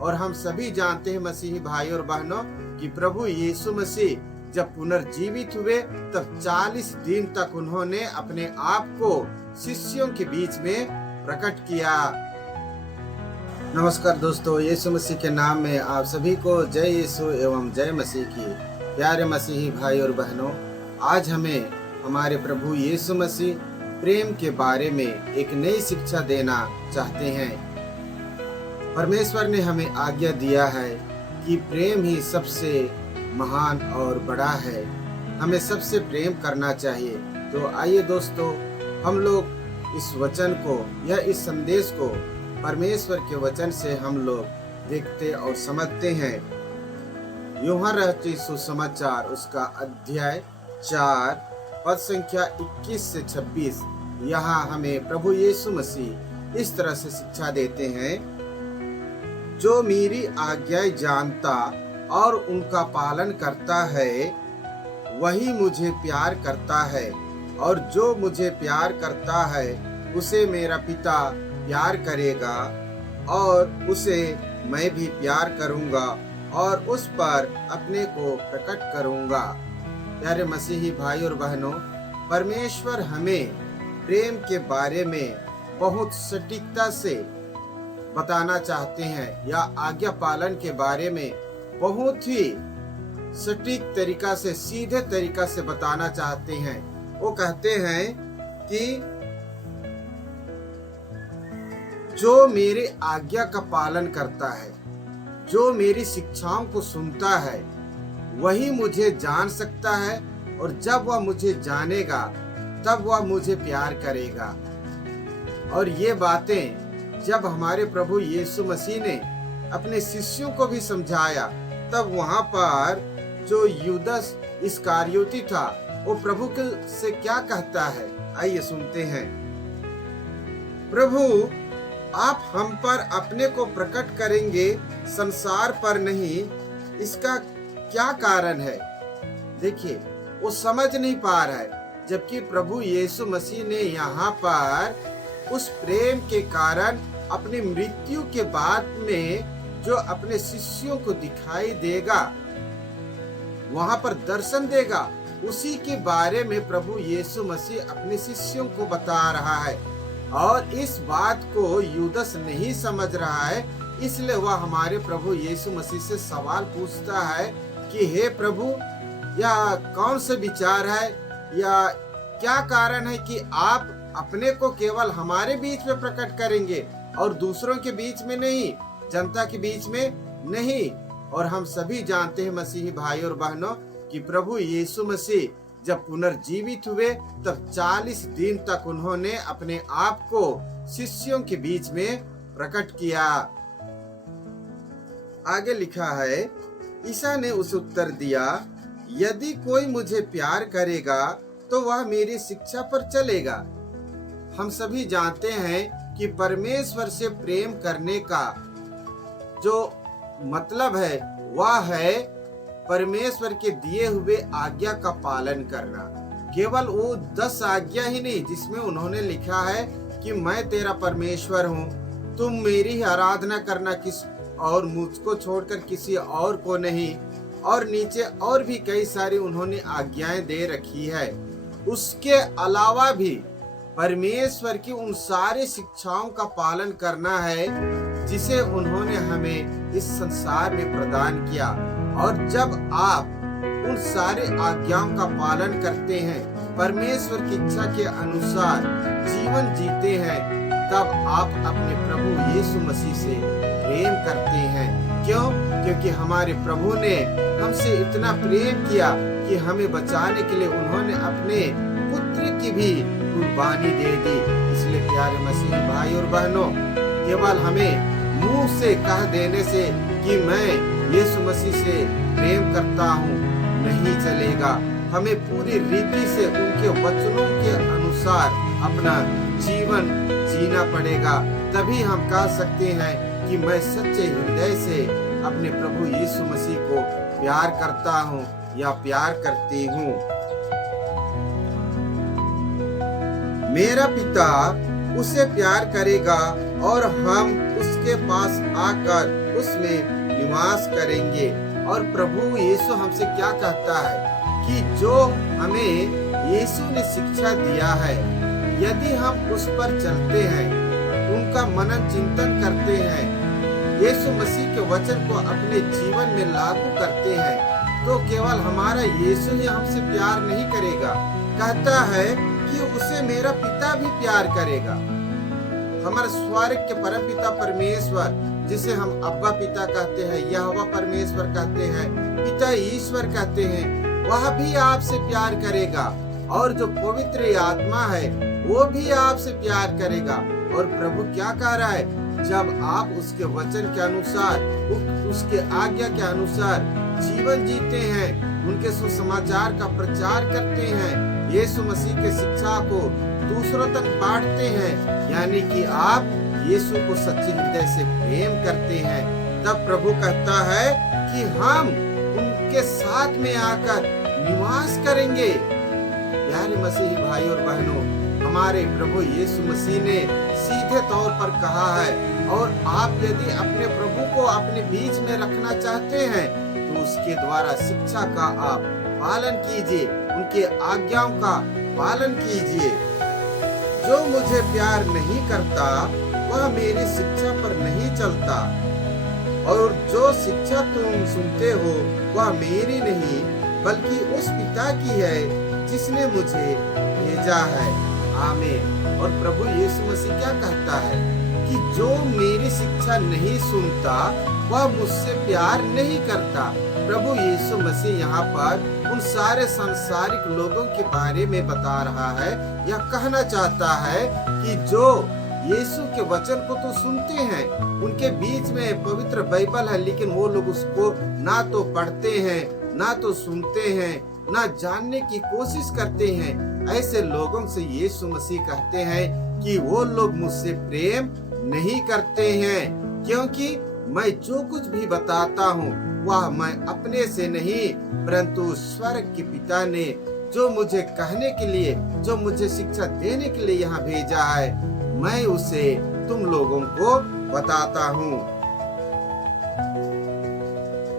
और हम सभी जानते हैं मसीही भाई और बहनों कि प्रभु यीशु मसीह जब पुनर्जीवित हुए तब 40 दिन तक उन्होंने अपने आप को शिष्यों के बीच में प्रकट किया। नमस्कार दोस्तों, यीशु मसीह के नाम में आप सभी को जय यीशु एवं जय मसीह की। प्यारे मसीही भाई और बहनों, आज हमें हमारे प्रभु यीशु मसीह प्रेम के बारे में एक नई शिक्षा देना चाहते हैं। परमेश्वर ने हमें आज्ञा दिया है कि प्रेम ही सबसे महान और बड़ा है, हमें सबसे प्रेम करना चाहिए। तो आइए दोस्तों, हम लोग इस वचन को या इस संदेश को परमेश्वर के वचन से हम लोग देखते और समझते हैं। यूहन्ना रचित सुसमाचार उसका अध्याय 4 पद संख्या 21 से 26। यहाँ हमें प्रभु यीशु मसीह इस तरह से शिक्षा देते हैं, जो मेरी आज्ञाएं जानता और उनका पालन करता है वही मुझे प्यार करता है, और जो मुझे प्यार करता है उसे मेरा पिता प्यार करेगा, और उसे मैं भी प्यार करूंगा और उस पर अपने को प्रकट करूंगा। प्यारे मसीही भाई और बहनों, परमेश्वर हमें प्रेम के बारे में बहुत सटीकता से बताना चाहते हैं, या आज्ञा पालन के बारे में बहुत ही सटीक तरीका से, सीधे तरीका से बताना चाहते हैं। वो कहते हैं कि जो मेरे आज्ञा का पालन करता है, जो मेरी शिक्षाओं को सुनता है, वही मुझे जान सकता है, और जब वह मुझे जानेगा तब वह मुझे प्यार करेगा। और ये बातें जब हमारे प्रभु यीशु मसीह ने अपने शिष्यों को भी समझाया, तब वहां पर जो यूदस इस्करियोती था, वो प्रभु से क्या कहता है, आइए सुनते हैं। प्रभु, आप हम पर अपने को प्रकट करेंगे, संसार पर नहीं, इसका क्या कारण है? देखिए, वो समझ नहीं पा रहा है, जबकि प्रभु यीशु मसीह ने यहाँ पर उस प्रेम के कारण अपनी मृत्यु के बाद में जो अपने शिष्यों को दिखाई देगा, वहां पर दर्शन देगा, उसी के बारे में प्रभु यीशु मसीह अपने शिष्यों को बता रहा है। और इस बात को यूदस नहीं समझ रहा है, इसलिए वह हमारे प्रभु यीशु मसीह से सवाल पूछता है कि हे प्रभु, यह कौन सा विचार है, या क्या कारण है कि आप अपने को केवल हमारे बीच में प्रकट करेंगे और दूसरों के बीच में नहीं, जनता के बीच में नहीं। और हम सभी जानते हैं मसीही भाई और बहनों कि प्रभु यीशु मसीह जब पुनर्जीवित हुए तब 40 दिन तक उन्होंने अपने आप को शिष्यों के बीच में प्रकट किया। आगे लिखा है, ईसा ने उसे उत्तर दिया, यदि कोई मुझे प्यार करेगा तो वह मेरी शिक्षा पर चलेगा। हम सभी जानते हैं कि परमेश्वर से प्रेम करने का जो मतलब है वह है परमेश्वर के दिए हुए आज्ञा का पालन करना। केवल वो 10 आज्ञा ही नहीं, जिसमें उन्होंने लिखा है कि मैं तेरा परमेश्वर हूँ, तुम मेरी ही आराधना करना, किस और मुझको छोड़कर किसी और को नहीं। और नीचे और भी कई सारी उन्होंने आज्ञाएं दे रखी है। उसके अलावा भी परमेश्वर की उन सारी शिक्षाओं का पालन करना है जिसे उन्होंने हमें इस संसार में प्रदान किया। और जब आप उन सारे आज्ञाओं का पालन करते हैं, परमेश्वर की इच्छा के अनुसार जीवन जीते हैं, तब आप अपने प्रभु यीशु मसीह से प्रेम करते हैं। क्यों? क्योंकि हमारे प्रभु ने हमसे इतना प्रेम किया कि हमें बचाने के लिए उन्होंने अपने पुत्र की भी कुर्बानी दे दी। इसलिए प्यारे मसीही भाई और बहनों, केवल हमें मुंह से कह देने से कि मैं यीशु मसीह से प्रेम करता हूँ नहीं चलेगा। हमें पूरी रीति से उनके वचनों के अनुसार अपना जीवन जीना पड़ेगा। तभी हम कह सकते हैं कि मैं सच्चे हृदय से अपने प्रभु यीशु मसीह को प्यार करता हूँ या प्यार करती हूँ। मेरा पिता उसे प्यार करेगा और हम उसके पास आकर उसमें निवास करेंगे। और प्रभु यीशु हमसे क्या कहता है कि जो हमें यीशु ने शिक्षा दिया है, यदि हम उस पर चलते हैं, उनका मनन चिंतन करते हैं, यीशु मसीह के वचन को अपने जीवन में लागू करते हैं, तो केवल हमारा यीशु ही हमसे प्यार नहीं करेगा, कहता है कि उसे मेरा पिता भी प्यार करेगा। हमारे स्वर्ग के परमपिता परमेश्वर, जिसे हम अब्बा पिता कहते हैं, यहोवा परमेश्वर कहते हैं, पिता ईश्वर कहते हैं, वह भी आपसे प्यार करेगा। और जो पवित्र आत्मा है वो भी आपसे प्यार करेगा। और प्रभु क्या कह रहा है, जब आप उसके वचन के अनुसार, उसके आज्ञा के अनुसार जीवन जीते हैं, उनके सुसमाचार का प्रचार करते हैं, यीशु मसीह के शिक्षा को दूसरों तक बांटते हैं, यानी कि आप यीशु को सच्चे हृदय से प्रेम करते हैं, तब प्रभु कहता है कि हम उनके साथ में आकर निवास करेंगे। प्यारे मसीही भाई और बहनों, हमारे प्रभु यीशु मसीह ने सीधे तौर पर कहा है, और आप यदि अपने प्रभु को अपने बीच में रखना चाहते हैं तो उसके द्वारा शिक्षा का आप पालन कीजिए, उनके आज्ञाओं का पालन कीजिए। जो मुझे प्यार नहीं करता वह मेरी शिक्षा पर नहीं चलता, और जो शिक्षा तुम सुनते हो वह मेरी नहीं बल्कि उस पिता की है जिसने मुझे भेजा है। आमीन। और प्रभु यीशु मसीह क्या कहता है कि जो मेरी शिक्षा नहीं सुनता वह मुझसे प्यार नहीं करता। प्रभु यीशु मसीह यहाँ पर उन सारे सांसारिक लोगों के बारे में बता रहा है, या कहना चाहता है कि जो यीशु के वचन को तो सुनते हैं, उनके बीच में पवित्र बाइबल है, लेकिन वो लोग उसको ना तो पढ़ते हैं, ना तो सुनते हैं, ना जानने की कोशिश करते हैं। ऐसे लोगों से यीशु मसीह कहते हैं कि वो लोग मुझसे प्रेम नहीं करते हैं, क्योंकि मैं जो कुछ भी बताता हूँ वह मैं अपने से नहीं परंतु स्वर्ग के पिता ने जो मुझे कहने के लिए, जो मुझे शिक्षा देने के लिए यहाँ भेजा है, मैं उसे तुम लोगों को बताता हूँ।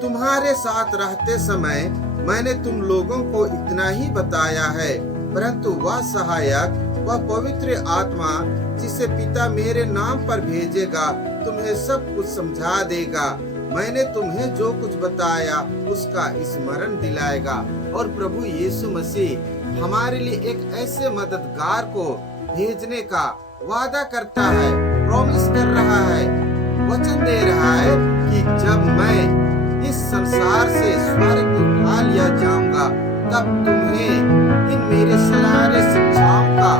तुम्हारे साथ रहते समय मैंने तुम लोगों को इतना ही बताया है, परंतु वह सहायक, वह पवित्र आत्मा जिसे पिता मेरे नाम पर भेजेगा, तुम्हें सब कुछ समझा देगा। मैंने तुम्हें जो कुछ बताया उसका स्मरण दिलाएगा। और प्रभु यीशु मसीह हमारे लिए एक ऐसे मददगार को भेजने का वादा करता है, प्रॉमिस कर रहा है, वचन दे रहा है कि जब मैं इस संसार से स्वर्ग में उठा लिया जाऊंगा, तब तुम्हें इन मेरे सारे शिक्षाओं का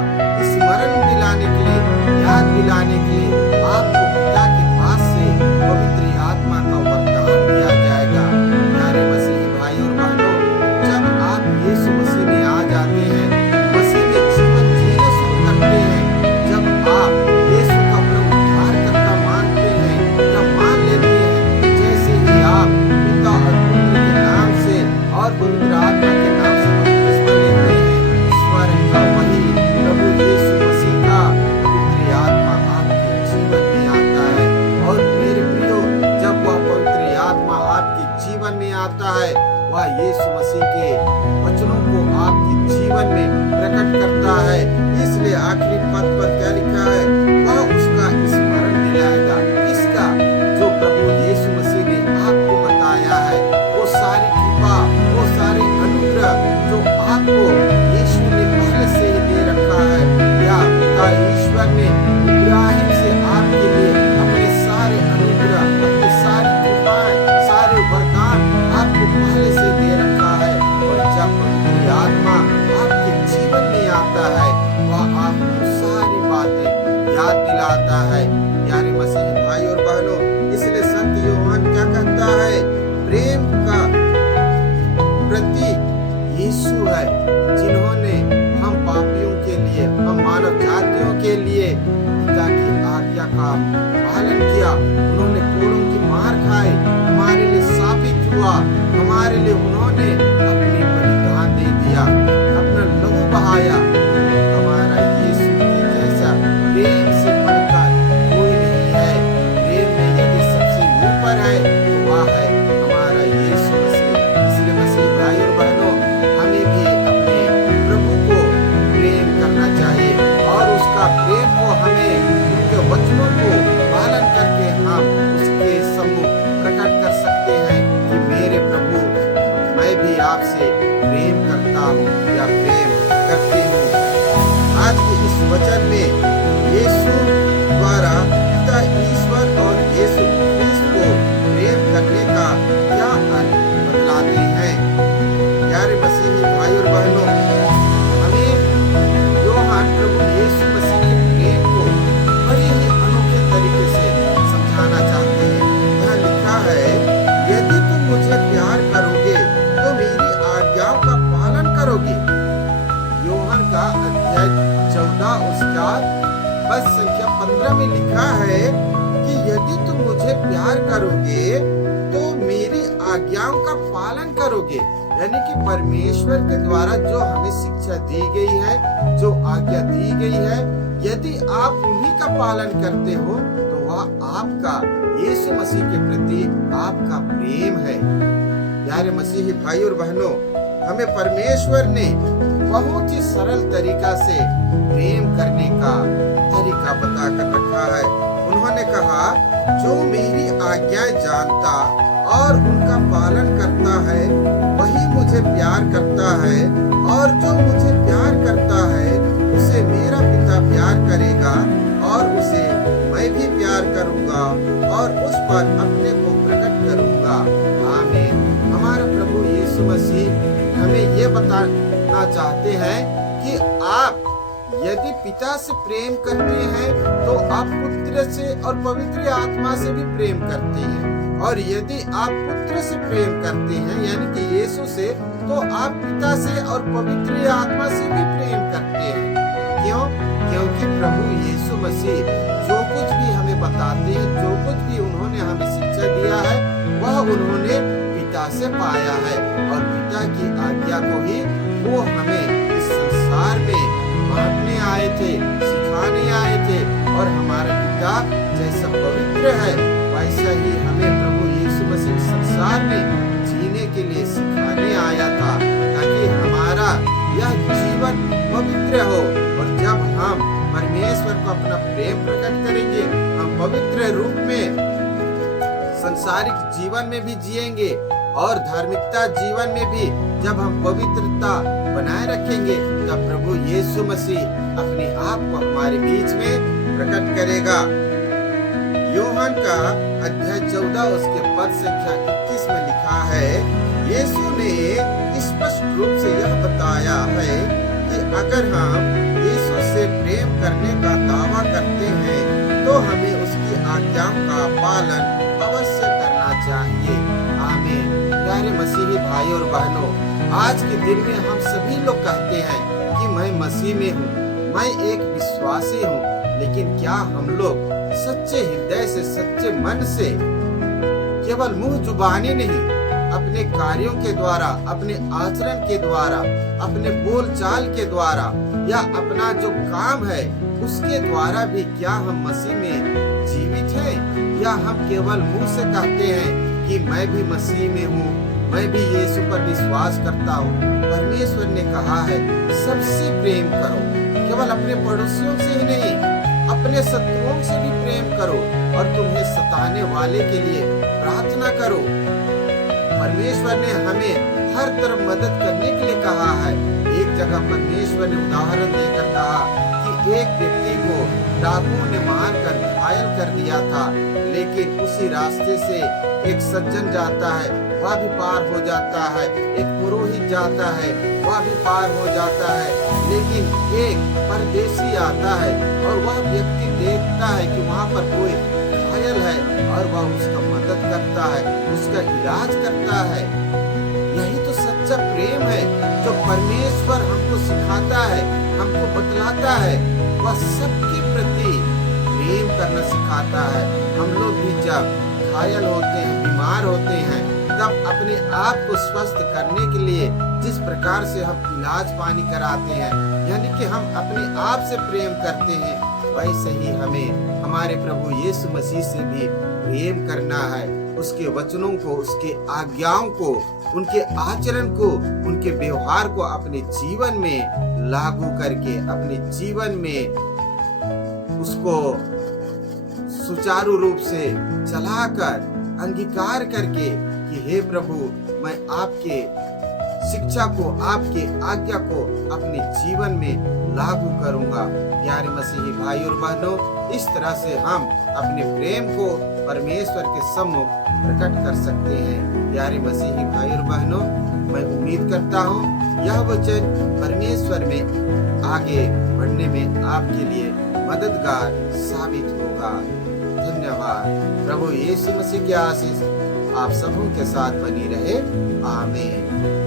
स्मरण दिलाने के लिए, याद दिलाने के लिए आपको पिता के पास से पवित्र आत्मा का वरदान दिया जाएगा। प्यारे मसीही भाई और बहनों, जब आप यीशु मसीह में आ जाते हैं, मसीह में जीवन जीना शुरू करते हैं, जब आप यीशु का प्रभु उद्धारकर्ता मानते हैं या मान लेते हैं, जैसे ही आप पिता और पुत्र के नाम से और पवित्र आत्मा के नाम से बपतिस्मा लेते हैं, स्वर्ग का वही प्रभु यीशु मसीह का पवित्र आत्मा आपके जीवन में आता है। और मेरे प्रियो, जब वह पवित्र आत्मा आपके जीवन में आता है, वह यीशु मसीह के वचनों को आपके जीवन में प्रकट करता है। इसलिए आखिरी पद पर क्या लिखा है, वह उसका स्मरण दिलाएगा। इसका जो प्रभु यीशु मसीह ने आपको बताया है, वो सारी कृपा, वो सारे अनुग्रह जो आपको यीशु ने पहले से ही दे रखा है, या पिता ईश्वर ने इब्राहिम से आपके लिए अपने सारे अनुग्रह, अपनी सारी कृपाएं, सारे वरदान आपको पहले से दे रखा है। और जब पवित्र आत्मा आपके जीवन करोगे तो मेरी आज्ञाओं का पालन करोगे। यानी कि परमेश्वर के द्वारा जो हमें शिक्षा दी गई है, जो आज्ञा दी गई है, यदि आप उन्हीं का पालन करते हो तो वह आपका यीशु मसीह के प्रति आपका प्रेम है। प्यारे मसीही भाई और बहनों, हमें परमेश्वर ने बहुत ही सरल तरीका से प्रेम करने का तरीका बता कर रखा है। उन्होंने कहा, जो मेरी आज्ञाएं जानता और उनका पालन करता है वही मुझे प्यार करता है, और जो मुझे प्यार करता है उसे मेरा पिता प्यार करेगा, और उसे मैं भी प्यार करूंगा और उस पर अपने को प्रकट करूंगा। आमीन। हमारा प्रभु यीशु मसीह हमें ये बताना चाहते हैं कि आप यदि पिता से प्रेम करते हैं तो आप पुत्र से और पवित्र आत्मा से भी प्रेम करते हैं, और यदि आप पुत्र से प्रेम करते हैं यानी कि यीशु से, तो आप पिता से और पवित्र आत्मा से भी प्रेम करते हैं। क्यों? क्योंकि प्रभु यीशु मसीह जो कुछ भी हमें बताते हैं, जो कुछ भी उन्होंने हमें शिक्षा दिया है, वह उन्होंने पिता से पाया है, और पिता की आज्ञा को ही वो हमें इस संसार में बांटने आए थे, सिखाने आए थे। और हमारा पिता जैसा पवित्र है वैसा ही हमें प्रभु यीशु मसीह संसार में जीने के लिए सिखाने आया था, ताकि हमारा यह जीवन पवित्र हो। और जब हम परमेश्वर को अपना प्रेम प्रकट करेंगे, हम पवित्र रूप में संसारिक जीवन में भी जिएंगे, और धार्मिकता जीवन में भी जब हम पवित्रता बनाए रखेंगे, तब प्रभु यीशु मसीह अपने आप को हमारे बीच में प्रकट करेगा। यूहन्ना का अध्याय 14 उसके पद संख्या 21 में लिखा है, यीशु ने स्पष्ट रूप से यह बताया है कि अगर हम यीशु से प्रेम करने का दावा करते हैं तो हमें उसकी आज्ञाओं का पालन अवश्य करना चाहिए। आमीन। प्यारे मसीही भाई और बहनों, आज के दिन में हम सभी लोग कहते हैं कि मैं मसीह में हूँ, मैं एक विश्वासी हूँ, लेकिन क्या हम लोग सच्चे हृदय से, सच्चे मन से, केवल मुंह जुबानी नहीं, अपने कार्यों के द्वारा, अपने आचरण के द्वारा, अपने बोल चाल के द्वारा, या अपना जो काम है उसके द्वारा भी क्या हम मसीह में जीवित हैं, या हम केवल मुंह से कहते हैं कि मैं भी मसीह में हूँ, मैं भी यीशु पर विश्वास करता हूँ। परमेश्वर ने कहा है, सबसे प्रेम करो, केवल अपने पड़ोसियों से ही नहीं, अपने शत्रुओं से भी प्रेम करो, और तुम्हें सताने वाले के लिए प्रार्थना करो। परमेश्वर ने हमें हर तरफ मदद करने के लिए कहा है। एक जगह परमेश्वर ने उदाहरण देकर कहा कि एक व्यक्ति को डाकुओं ने मारकर घायल कर दिया था, लेकिन उसी रास्ते से एक सज्जन जाता है, वह भी पार हो जाता है, एक पुरोहित जाता है, वह भी पार हो जाता है, लेकिन एक परदेशी आता है और वह व्यक्ति देखता है कि वहाँ पर कोई घायल है और वह उसका मदद करता है, उसका इलाज करता है। यही तो सच्चा प्रेम है जो परमेश्वर हमको सिखाता है, हमको बतलाता है। वह सबके प्रति प्रेम करना सिखाता है। हम लोग भी जब घायल होते हैं, बीमार होते हैं, तब अपने आप को स्वस्थ करने के लिए जिस प्रकार से हम इलाज पानी कराते हैं, यानी कि हम अपने आप से प्रेम करते हैं, वैसे ही हमें हमारे प्रभु यीशु मसीह से भी प्रेम करना है। उसके वचनों को, उसके आज्ञाओं को, उनके आचरण को, उनके व्यवहार को अपने जीवन में लागू करके, अपने जीवन में उसको सुचारू रूप से चलाकर, अंगीकार करके कि हे प्रभु, मैं आपके शिक्षा को, आपके आज्ञा को अपने जीवन में लागू करूंगा। प्यारे मसीही भाई और बहनों, इस तरह से हम अपने प्रेम को परमेश्वर के सम्मुख प्रकट कर सकते हैं। प्यारे मसीही भाई और बहनों, मैं उम्मीद करता हूँ यह वचन परमेश्वर में आगे बढ़ने में आपके लिए मददगार साबित होगा। धन्यवाद। प्रभु यीशु मसीह की आशीष आप सबों के साथ बनी रहे। आमीन।